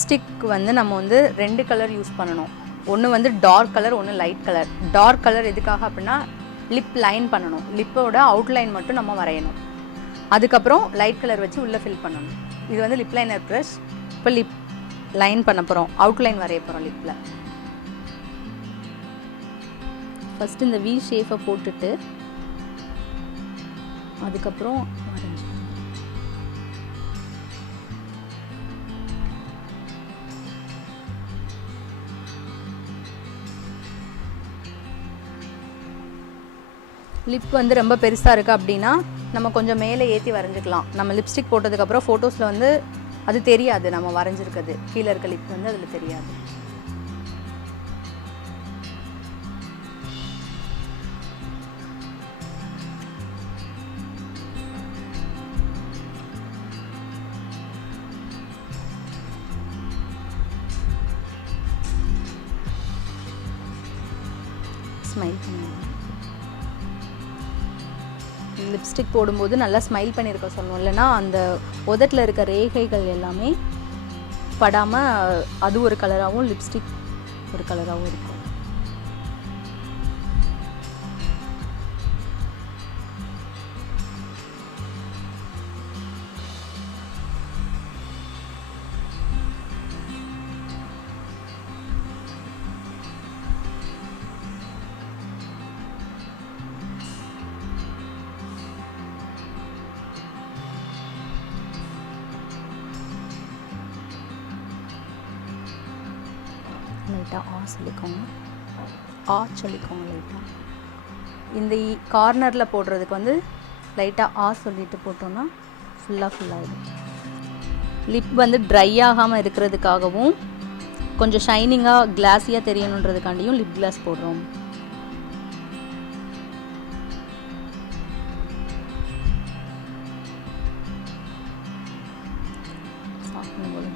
Lipstick வந்து நம்ம வந்து 2 கலர் யூஸ் பண்ணணும். ஒன்று வந்து டார்க் கலர், ஒன்று லைட் கலர். டார்க் கலர் எதுக்காக அப்படின்னா லிப் லைன் பண்ணணும், லிப்போட அவுட்லைன் மட்டும் நம்ம வரையணும். அதுக்கப்புறம் லைட் கலர் வச்சு உள்ளே ஃபில் பண்ணணும். இது வந்து லிப் லைனர் ப்ரஷ். இப்போ லிப் லைன் பண்ண போகிறோம், அவுட்லைன் வரைய போகிறோம் லிப்பில். ஃபஸ்ட்டு இந்த வி ஷேப்பை போட்டுட்டு அதுக்கப்புறம் வரைஞ்சி லிப் வந்து ரொம்ப பெருசாக இருக்குது அப்படின்னா நம்ம கொஞ்சம் மேலே ஏற்றி வரைஞ்சிக்கலாம். நம்ம லிப்ஸ்டிக் போட்டதுக்கப்புறம் ஃபோட்டோஸில் வந்து அது தெரியாது, நம்ம வரைஞ்சிருக்குது கீழே இருக்க லிப் வந்து அதில் தெரியாது. ஸ்மைல் பண்ணுங்க. லிப்ஸ்டிக் போடும்போது நல்லா ஸ்மைல் பண்ணியிருக்க சொல்லணும், இல்லைன்னா அந்த உதட்டில் இருக்க ரேகைகள் எல்லாமே படாமல் அது ஒரு கலராகவும் லிப்ஸ்டிக் ஒரு கலராகவும் இருக்கும். லைட்டாக சொல்லிக்கோங்க, சொல்லிக்கோங்க லைட்டாக. இந்த கார்னரில் போடுறதுக்கு வந்து லைட்டாக சொல்லிட்டு போட்டோன்னா ஃபுல்லாகிடும். லிப் வந்து ட்ரை ஆகாமல் இருக்கிறதுக்காகவும் கொஞ்சம் ஷைனிங்காக கிளாஸியாக தெரியணுன்றதுக்காண்டியும் லிப் கிளாஸ் போடுறோம். சாப்பிடும் போது